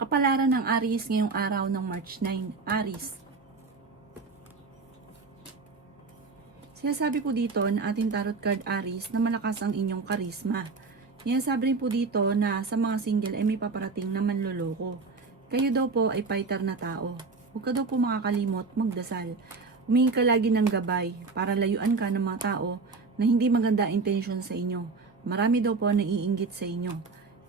Kapalaran ng Aries ngayong araw ng March 9. Aries. Sinasabi po dito na ating tarot card Aries na malakas ang inyong karisma. Sinasabi rin po dito na sa mga single ay may paparating na manloloko. Kayo daw po ay fighter na tao. Huwag ka daw po makakalimot magdasal. Humingi ka lagi ng gabay para layuan ka ng mga tao na hindi maganda intention sa inyo. Marami daw po naiinggit sa inyo.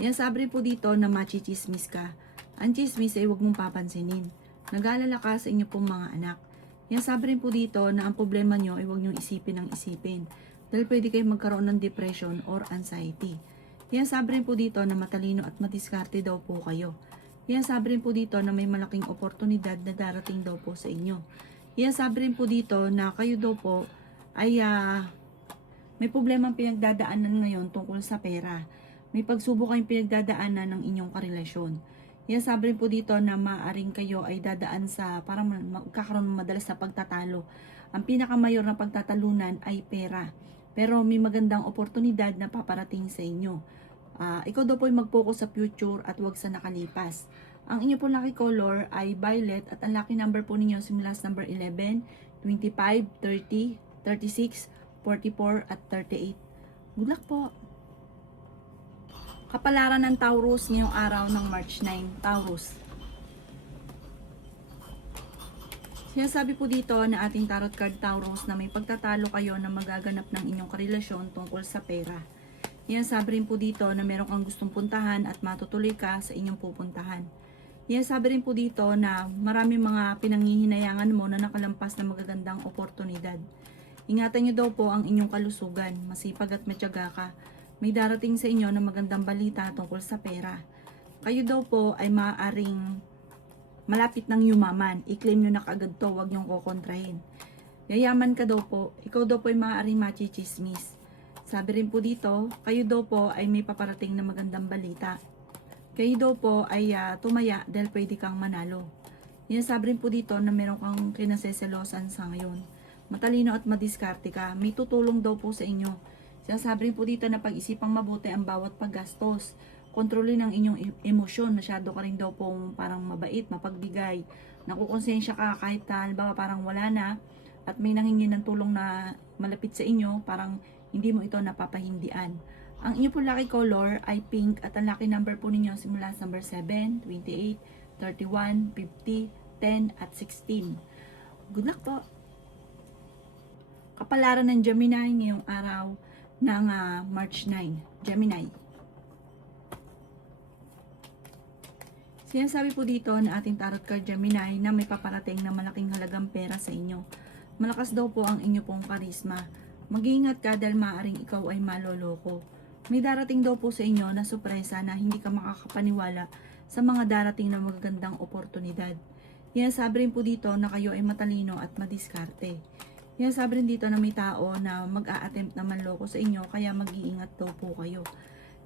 Sinasabi rin po dito na machichismis ka. Ang chismis ay huwag mong papansinin. Nag-aalala ka sa inyo pong mga anak. Yan sabi rin po dito na ang problema nyo ay huwag nyong isipin ng isipin. Dahil pwede kayong magkaroon ng depression or anxiety. Yan sabi rin po dito na matalino at madiskarte daw po kayo. Yan sabi rin po dito na may malaking oportunidad na darating daw po sa inyo. Yan sabi rin po dito na kayo daw po ay may problema ang pinagdadaanan ngayon tungkol sa pera. May pagsubok kayong pinagdadaanan ng inyong karelasyon. Yan sabi rin po dito na maaaring kayo ay dadaan sa parang magkakaroon madalas sa pagtatalo. Ang pinakamayor na pagtatalunan ay pera. Pero may magandang oportunidad na paparating sa inyo. Ikaw daw po ay mag-focus sa future at wag sa nakalipas. Ang inyo po lucky color ay violet at ang lucky number po ninyo simula sa number 11, 25, 30, 36, 44 at 38. Good luck po! Kapalaran ng Taurus ngayong araw ng March 9. Taurus. Sinasabi po dito na ating tarot card Taurus na may pagtatalo kayo na magaganap ng inyong karelasyon tungkol sa pera. Yan sabi rin po dito na meron kang gustong puntahan at matutuloy ka sa inyong pupuntahan. Yan sabi rin po dito na marami mga pinanghihinayangan mo na nakalampas na magagandang oportunidad. Ingatan nyo daw po ang inyong kalusugan, masipag at matyaga ka. May darating sa inyo na magandang balita tungkol sa pera. Kayo daw po ay maaaring malapit ng yumaman. I-claim nyo na kaagad to, huwag nyong kukontrahin. Yayaman ka daw po, ikaw daw po ay maaaring machichismis. Sabi rin po dito, kayo daw po ay may paparating na magandang balita. Kayo daw po ay tumaya dahil pwede kang manalo. Yan sabi rin po dito na meron kang kinaseselosan sa ngayon. Matalino at madiskarte ka, may tutulong daw po sa inyo. Sinasabi rin po dito na pag-isipang mabuti ang bawat paggastos. Kontrolin ang inyong emosyon. Masyado ka rin daw pong parang mabait, mapagbigay. Nakukonsensya ka kahit halimbawa parang wala na at may nanghingi ng tulong na malapit sa inyo, parang hindi mo ito napapahindian. Ang inyo po lucky color ay pink at ang lucky number po ninyo simula sa number 7, 28, 31, 50, 10 at 16. Good luck po! Kapalaran ng Gemini ngayong araw ng March 9, Gemini. Sinasabi po dito na ating tarot card Gemini na may paparating na malaking halagang pera sa inyo. Malakas daw po ang inyo pong karisma. Mag-iingat ka dahil maaaring ikaw ay maloloko. May darating daw po sa inyo na sorpresa na hindi ka makakapaniwala sa mga darating na magagandang oportunidad. Yan sabi rin po dito na kayo ay matalino at madiskarte. Yan sabi rin dito na may tao na mag-a-attempt na manloko sa inyo kaya mag-iingat daw po kayo.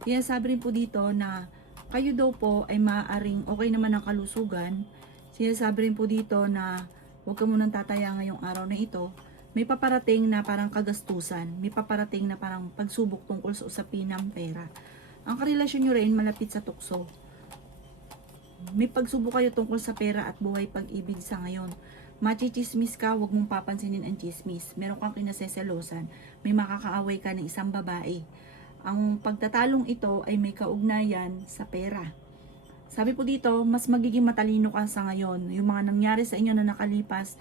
Yan sabi rin po dito na kayo daw po ay maaaring okay naman ang kalusugan. Sinasabi rin po dito na huwag ka munang tataya ngayong araw na ito. May paparating na parang kagastusan. May paparating na parang pagsubok tungkol sa usapin ng pera. Ang karelasyon nyo rin malapit sa tukso. May pagsubok kayo tungkol sa pera at buhay pag-ibig sa ngayon. Machichismis ka, huwag mong papansinin ang chismis. Meron kang kinaseselosan. May makakaaway ka ng isang babae. Ang pagtatalong ito ay may kaugnayan sa pera. Sabi po dito, mas magiging matalino ka sa ngayon. Yung mga nangyari sa inyo na nakalipas,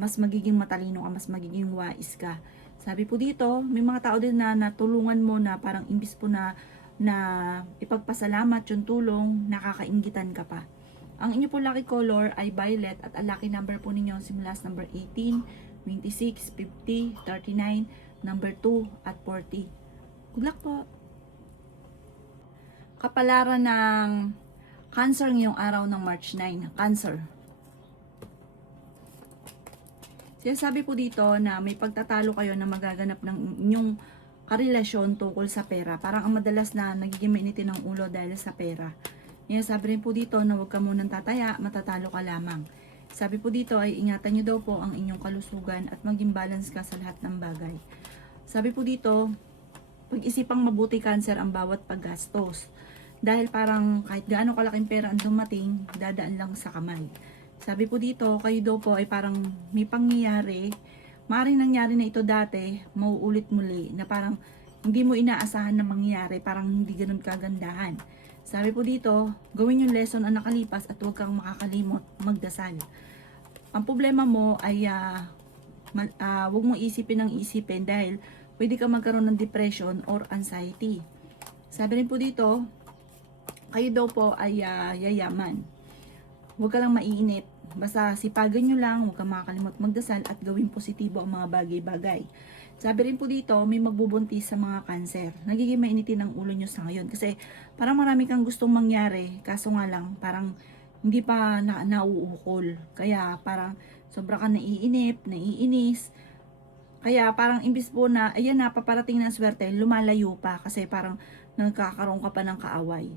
mas magiging matalino ka, mas magiging wais ka. Sabi po dito, may mga tao din na natulungan mo na parang imbis po na ipagpasalamat yung tulong, nakakainggitan ka pa. Ang inyo po lucky color ay violet at ang lucky number po ninyo simula sa number 18, 26, 50, 39, number 2 at 40. Good luck po! Kapalaran ng Cancer ngayong araw ng March 9. Cancer. Sinasabi po dito na may pagtatalo kayo na magaganap ng inyong karelasyon tungkol sa pera. Parang ang madalas na nagiging mainitin ng ulo dahil sa pera. Yan, sabi rin po dito na huwag ka munang tataya, matatalo ka lamang. Sabi po dito ay ingatan nyo daw po ang inyong kalusugan at maging balance ka sa lahat ng bagay. Sabi po dito, pag-isipang mabuti Cancer ang bawat paggastos. Dahil parang kahit gaano kalaking pera ang dumating, dadaan lang sa kamay. Sabi po dito, kayo daw po ay parang may pangyayari, maaaring nangyari na ito dati, mauulit muli, na parang hindi mo inaasahan na mangyayari, parang hindi ganun kagandahan. Sabi po dito, gawin yung lesson ang nakalipas at huwag kang makakalimot magdasal. Ang problema mo ay huwag mong isipin ng isipin dahil pwede ka magkaroon ng depression or anxiety. Sabi rin po dito, kayo daw po ay yayaman. Huwag ka lang maiinip. Basta sipagan nyo lang, huwag kang makakalimot magdasal at gawin positibo ang mga bagay-bagay. Sabi rin po dito, may magbubuntis sa mga cancer. Nagiging mainitin ang ulo nyo sa ngayon. Kasi parang marami kang gustong mangyari, kaso nga lang, parang hindi pa nauukol. Kaya parang sobra ka naiinip, naiinis. Kaya parang imbis po na, ayan na, paparating ng swerte, lumalayo pa. Kasi parang nagkakaroon ka pa ng kaaway.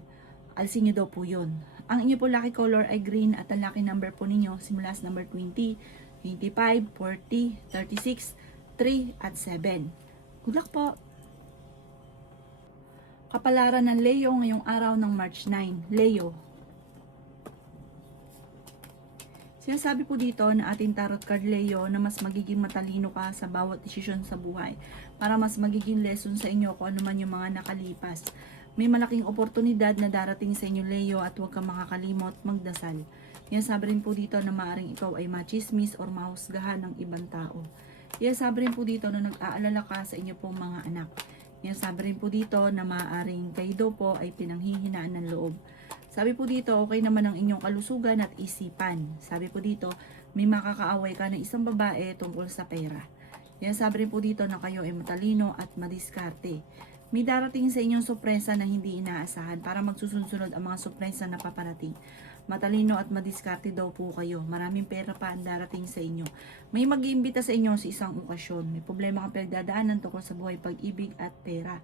Alisin nyo daw po yun. Ang inyo po lucky color ay green at ang lucky number po ninyo simula sa number 20, 25, 40, 36, 3 at 7. Good luck po! Kapalaran ng Leo ngayong araw ng March 9. Leo. Sinasabi po dito na ating tarot card Leo na mas magiging matalino ka sa bawat desisyon sa buhay para mas magiging lesson sa inyo kung ano man yung mga nakalipas. May malaking oportunidad na darating sa inyo Leo at huwag kang makakalimot magdasal. Yan sabi rin po dito na maaaring ikaw ay machismis or mahusgahan ng ibang tao. Yan sabi rin po dito na nag-aalala ka sa inyo pong mga anak. Yan sabi rin po dito na maaaring kayo daw po ay pinanghihinaan ng loob. Sabi po dito, okay naman ang inyong kalusugan at isipan. Sabi po dito, may makakaaway ka ng isang babae tungkol sa pera. Yan sabi rin po dito na kayo ay matalino at madiskarte. May darating sa inyong sorpresa na hindi inaasahan para magsusunod ang mga sorpresa na paparating. Matalino at madiskarte daw po kayo. Maraming pera pa ang darating sa inyo. May mag-iimbita sa inyo sa isang okasyon. May problema kang pinagdadaanan tungkol sa buhay, pag-ibig at pera.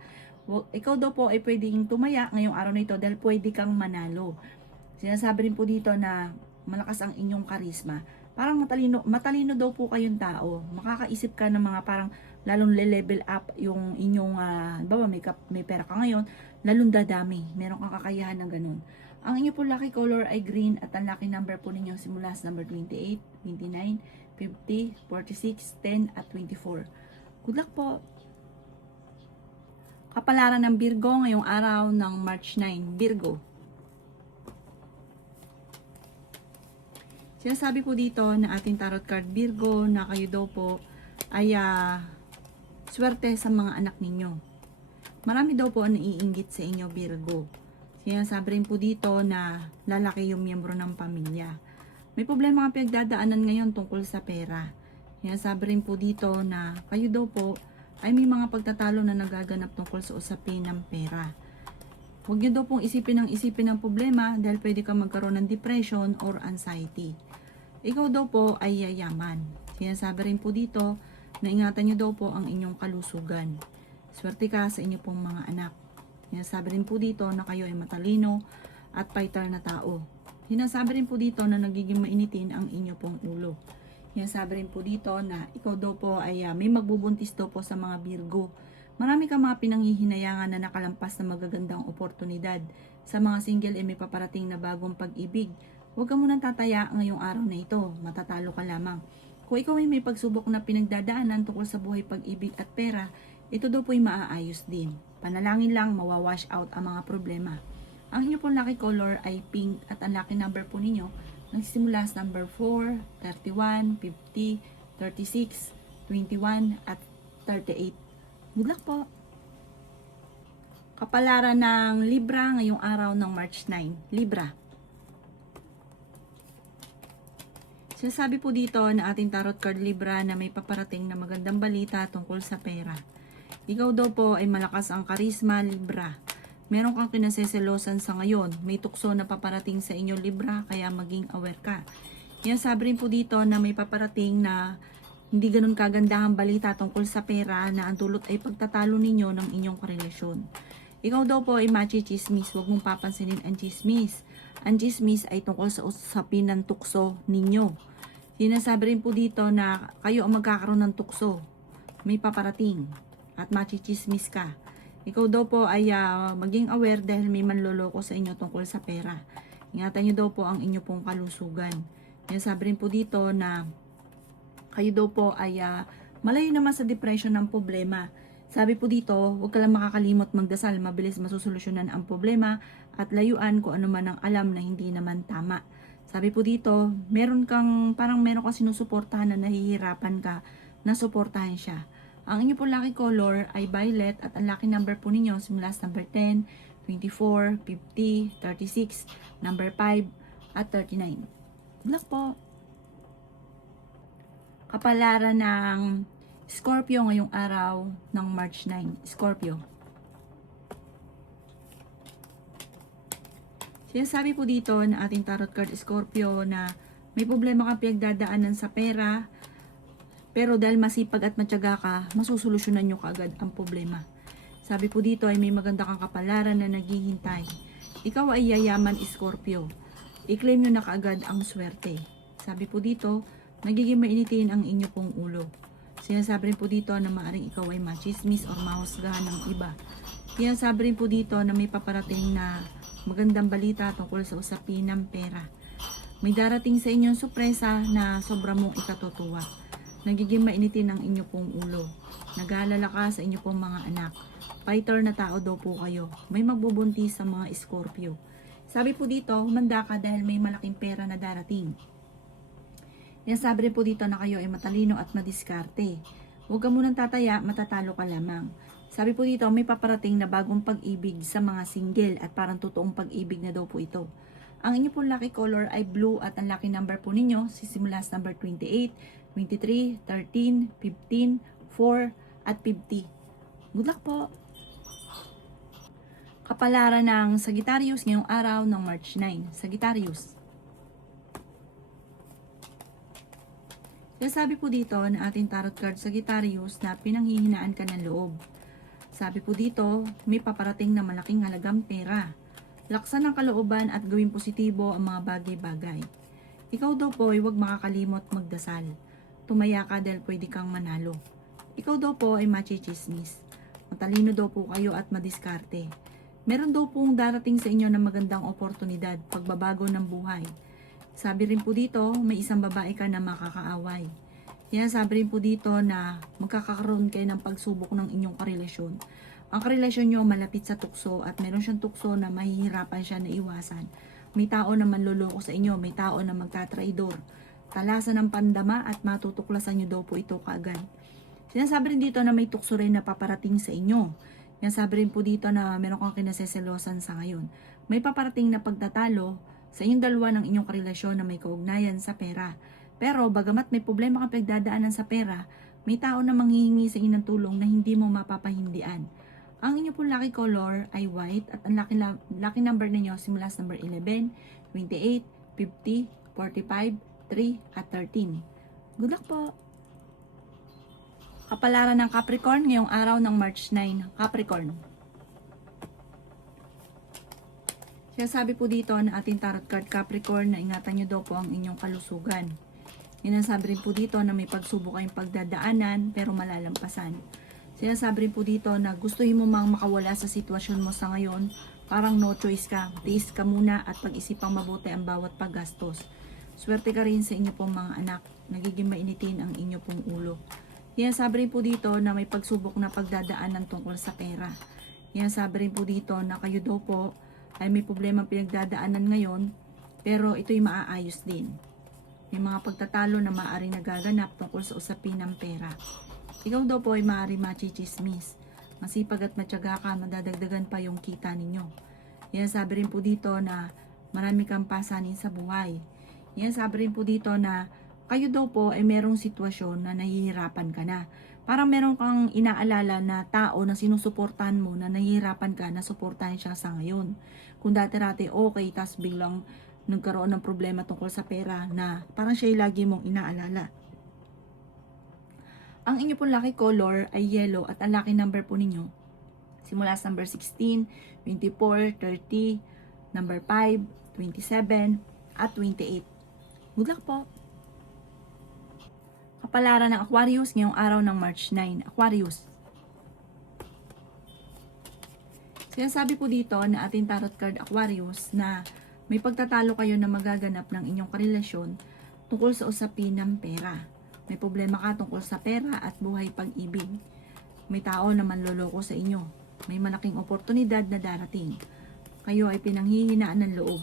Ikaw daw po ay pwedeng tumaya ngayong araw na ito dahil pwede kang manalo. Sinasabi rin po dito na malakas ang inyong karisma. Parang matalino daw po kayong tao. Makakaisip ka ng mga parang lalong le-level up yung inyong, bawa may pera ka ngayon, lalong dadami. Meron kang kakayahan ng ganun. Ang inyo po lucky color ay green at ang lucky number po ninyo simula sa number 28, 29, 50, 46, 10 at 24. Good luck po! Kapalaran ng Virgo ngayong araw ng March 9. Virgo. Sinasabi po dito na ating tarot card Virgo na kayo daw po ay swerte sa mga anak ninyo. Marami daw po ang naiinggit sa inyo Virgo. Sinasabi rin po dito na lalaki yung miyembro ng pamilya. May problema ang pinagdadaanan ngayon tungkol sa pera. Sinasabi rin po dito na kayo daw po ay may mga pagtatalo na nagaganap tungkol sa usapin ng pera. Huwag niyo daw pong isipin ng problema dahil pwede ka magkaroon ng depression or anxiety. Ikaw daw po ay yayaman. Sinasabi rin po dito na ingatan niyo daw po ang inyong kalusugan. Swerte ka sa inyo pong mga anak. Sinasabi rin po dito na kayo ay matalino at fighter na tao. Sinasabi rin po dito na nagiging mainitin ang inyo pong ulo. Sinasabi rin po dito na ikaw daw po ay may magbubuntis daw po sa mga Virgo. Marami kang mga pinanghihinayangan na nakalampas na magagandang oportunidad. Sa mga single ay may paparating na bagong pag-ibig. Huwag ka munang tataya ngayong araw na ito. Matatalo ka lamang. Kung ikaw ay may pagsubok na pinagdadaanan tungkol sa buhay, pag-ibig at pera, ito daw po ay maaayos din. Panalangin lang, mawawash out ang mga problema. Ang inyo pong lucky color ay pink at ang lucky number po ninyo nagsisimula sa number 4, 31, 50, 36, 21 at 38. Good luck po! Kapalaran ng Libra ngayong araw ng March 9. Libra. Sinasabi po dito na ating tarot card Libra na may paparating na magandang balita tungkol sa pera. Ikaw daw po ay malakas ang karisma Libra. Meron kang kinaseselosan sa ngayon. May tukso na paparating sa inyo Libra kaya maging aware ka. Yan sabi rin po dito na may paparating na hindi ganun kagandahang balita tungkol sa pera na ang dulot ay pagtatalo ninyo ng inyong karelasyon. Ikaw daw po ay machismis, huwag mong papansinin ang chismis. Ang chismis ay tungkol sa usapin ng tukso ninyo. Sinasabi rin po dito na kayo ang magkakaroon ng tukso. May paparating at machismis ka. Ikaw daw po ay maging aware dahil may manloloko sa inyo tungkol sa pera. Ingatan nyo daw po ang inyo pong kalusugan. Yan sabi rin po dito na kayo daw po ay malayo naman sa depression ng problema. Sabi po dito, huwag ka lang makakalimot magdasal, mabilis masusolusyonan ang problema at layuan kung ano man ang alam na hindi naman tama. Sabi po dito, meron kang sinusuportahan na nahihirapan ka na suportahan siya. Ang inyo po lucky color ay violet at ang lucky number po ninyo simula sa number 10, 24, 50, 36, number 5 at 39. Good luck po! Kapalaran ng Scorpio ngayong araw ng March 9. Scorpio. Sinasabi po dito na ating tarot card Scorpio na may problema kang pinagdadaanan sa pera, pero dahil masipag at matyaga ka, masusolusyonan nyo kaagad ang problema. Sabi po dito ay may maganda kang kapalaran na naghihintay. Ikaw ay yayaman Scorpio. I-claim nyo na kaagad ang swerte. Sabi po dito, nagiging mainitin ang inyo pong ulo. Sinasabi rin po dito na maaring ikaw ay machismis or mahusgahan ng iba. Sinasabi rin po dito na may paparating na magandang balita tungkol sa usapin ng pera. May darating sa inyong sorpresa na sobra mong ikatutuwa. Nagiging mainitin ang inyo pong ulo. Nag-aalala ka sa inyo pong mga anak. Fighter na tao daw po kayo. May magbubuntis sa mga Scorpio. Sabi po dito, humanda ka dahil may malaking pera na darating. Sabi rin po dito na kayo ay matalino at madiskarte. Huwag ka munang tataya, matatalo ka lamang. Sabi po dito, may paparating na bagong pag-ibig sa mga single at parang totoong pag-ibig na daw po ito. Ang inyo pong lucky color ay blue at ang lucky number po ninyo sisimula sa number 28, 23, 13, 15, 4 at 50. Good luck po! Kapalaran ng Sagittarius ngayong araw ng March 9. Sagittarius. Sabi po dito na ating tarot card Sagittarius na pinanghihinaan ka ng loob. Sabi po dito, may paparating na malaking halagang pera. Laksan ang kalooban at gawing positibo ang mga bagay-bagay. Ikaw daw po ay huwag makakalimot magdasal. Tumaya ka dahil pwede kang manalo. Ikaw daw po ay machichismis. Matalino daw po kayo at madiskarte. Meron daw pong darating sa inyo na magandang oportunidad, pagbabago ng buhay. Sabi rin po dito, may isang babae ka na makakaaway. Yan, sabi rin po dito na magkakaroon kayo ng pagsubok ng inyong karelasyon. Ang karelasyon nyo malapit sa tukso at meron siyang tukso na mahihirapan siya na iwasan. May tao na manloloko sa inyo, may tao na magtatraidor. Talasan ng pandama at matutuklasan nyo daw po ito kaagad. Sinasabi rin dito na may tukso rin na paparating sa inyo. Yan, sabi rin po dito na meron kang kinaseselosan sa ngayon. May paparating na pagtatalo sa inyong dalawa ng inyong karelasyon na may kaugnayan sa pera. Pero bagamat may problema kang pagdadaanan sa pera, may tao na manghihingi sa inyo ng tulong na hindi mo mapapahindian. Ang inyong pong lucky color ay white at ang lucky number ninyo simula sa number 11, 28, 50, 45, 3 at 13. Good luck po! Kapalaran ng Capricorn ngayong araw ng March 9. Capricorn. Sabi po dito na ating tarot card Capricorn na ingatan nyo daw po ang inyong kalusugan. Sinasabi rin po dito na may pagsubok kayong pagdadaanan pero malalampasan. Sinasabi rin po dito na gustuhin mo mang makawala sa sitwasyon mo sa ngayon, parang no choice ka, tiis ka muna at pag-isipang mabuti ang bawat paggastos. Swerte ka rin sa inyo pong mga anak, nagiging mainitin ang inyo pong ulo. Sinasabi rin po dito na may pagsubok na pagdadaanan tungkol sa pera. Sinasabi rin po dito na kayo daw po ay may problema pinagdadaanan ngayon, pero ito'y maaayos din. May mga pagtatalo na maaaring nagaganap tungkol sa usapin ng pera. Ikaw daw po ay maaaring machichismis. Masipag at matyaga ka, madadagdagan pa yung kita ninyo. Sinasabi rin po dito na marami kang pasanin sa buhay. Sinasabi rin po dito na kayo daw po ay merong sitwasyon na nahihirapan ka na. Parang meron kang inaalala na tao na sinusuportahan mo na nahihirapan ka na suportahan siya sa ngayon. Kung dati-rati okay, tas biglang nagkaroon ng problema tungkol sa pera na parang siya lagi mong inaalala. Ang inyo pong lucky color ay yellow at ang lucky number po ninyo simula sa number 16, 24, 30, number 5, 27, at 28. Good luck po! Kapalaran ng Aquarius ngayong araw ng March 9. Aquarius. Sinasabi po dito na ating tarot card Aquarius na may pagtatalo kayo na magaganap ng inyong karelasyon tungkol sa usapin ng pera. May problema ka tungkol sa pera at buhay pag-ibig. May tao na manloloko sa inyo. May malaking oportunidad na darating. Kayo ay pinanghihinaan ng loob.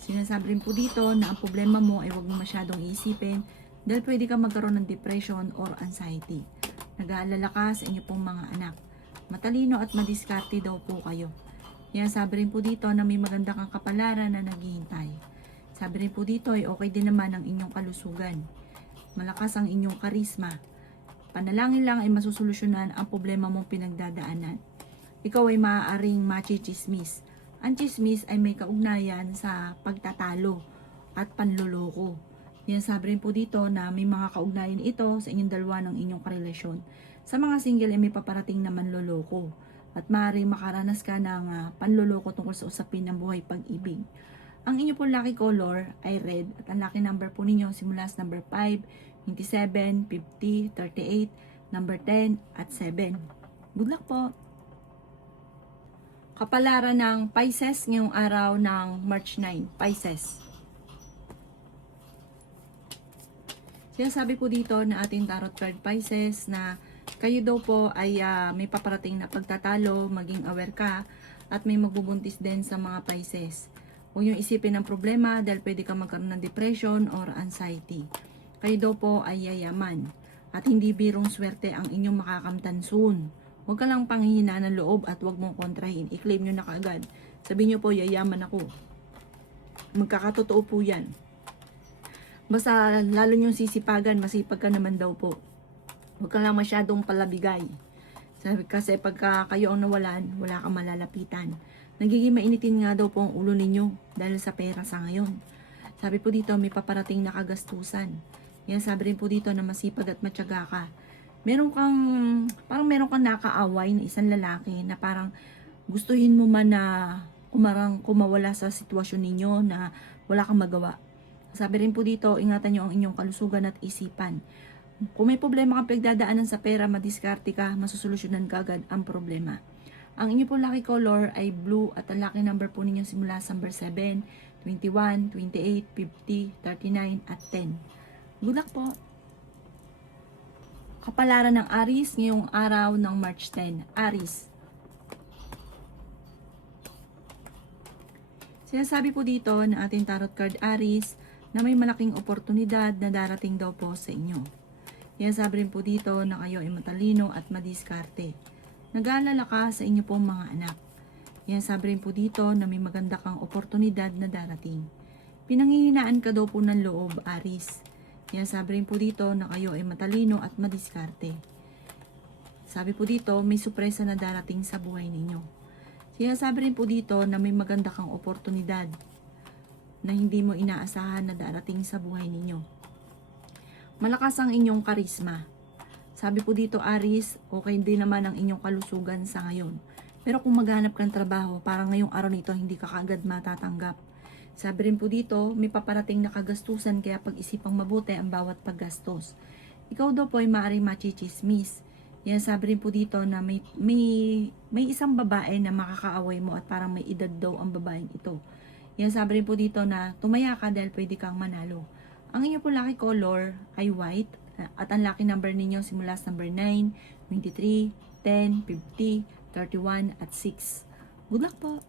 Sinasabi rin po dito na ang problema mo ay huwag mo masyadong iisipin dahil pwede ka magkaroon ng depression or anxiety. Nag-aalala ka sa inyo pong mga anak. Matalino at madiskarte daw po kayo. Yan, sabi rin po dito na may maganda kang kapalaran na naghihintay. Sabi rin po dito ay okay din naman ang inyong kalusugan. Malakas ang inyong karisma. Panalangin lang ay masusolusyonan ang problema mong pinagdadaanan. Ikaw ay maaaring machichismis. Ang chismis ay may kaugnayan sa pagtatalo at panloloko. Yan, sabi rin po dito na may mga kaugnayan ito sa inyong dalawa ng inyong karelasyon. Sa mga single ay may paparating na manloloko. At maaaring makaranas ka ng panloloko tungkol sa usapin ng buhay pag-ibig. Ang inyo po lucky color ay red at ang lucky number po ninyo simula sa number 5, 27, 50, 38, number 10 at 7. Good luck po! Kapalaran ng Pisces ngayong araw ng March 9, Pisces. Sinasabi po dito na ating tarot card Pisces na kayo daw po ay may paparating na pagtatalo, maging aware ka, at may magbubuntis din sa mga Pisces. Huwag niyong isipin ang problema dahil pwede ka magkaroon ng depression or anxiety. Kayo daw po ay yayaman at hindi birong swerte ang inyong makakamtan soon. Huwag ka lang panghihina ng loob at huwag mong kontrahin. I-claim nyo na kaagad. Sabihin nyo po, yayaman ako. Magkakatotoo po yan. Basta lalo nyong sisipagan, masipag ka naman daw po. Huwag ka lang masyadong palabigay. Kasi pagka kayo ang nawalan, wala kang malalapitan. Nagiging mainitin nga daw po ang ulo ninyo dahil sa pera sa ngayon. Sabi po dito, may paparating na kagastusan. Yan, sabi rin po dito na masipag at matyaga ka. Parang meron kang nakaaway na isang lalaki na parang gustuhin mo man na kumawala sa sitwasyon ninyo na wala kang magawa. Sabi rin po dito, ingatan nyo ang inyong kalusugan at isipan. Kung may problema kang pagdadaanan sa pera, madiskarte ka, masusolusyonan ka agad ang problema. Ang inyo po lucky color ay blue at ang lucky number po ninyo simula sa number 7, 21, 28, 50, 39 at 10. Good luck po! Kapalaran ng Aries ngayong araw ng March 10. Aries. Sinasabi po dito na ating tarot card Aries na may malaking oportunidad na darating daw po sa inyo. Yan, sabi rin po dito na kayo ay matalino at madiskarte. Nag-aalala ka sa inyo pong mga anak. Yan, sabi rin po dito na may maganda kang oportunidad na darating. Pinanghihinaan ka daw po ng loob, Aries. Yan, sabi rin po dito na kayo ay matalino at madiskarte. Sabi po dito, may sorpresa na darating sa buhay ninyo. Sabi rin po dito na may maganda kang oportunidad na hindi mo inaasahan na darating sa buhay ninyo. Malakas ang inyong karisma. Sabi po dito, Aries, okay din naman ang inyong kalusugan sa ngayon. Pero kung maghanap kang trabaho, parang ngayong araw nito hindi ka kaagad matatanggap. Sabi rin po dito, may paparating na kagastusan kaya pag-isipang mabuti ang bawat paggastos. Ikaw daw po ay maaaring machichismis. Yan, sabi rin po dito na may isang babae na makakaaway mo at parang may edad daw ang babaeng ito. Yan, sabi rin po dito na tumaya ka dahil pwede kang manalo. Ang inyo po lucky color ay white at ang lucky number ninyo simula sa number 9, 23, 10, 50, 31 at 6. Good luck po!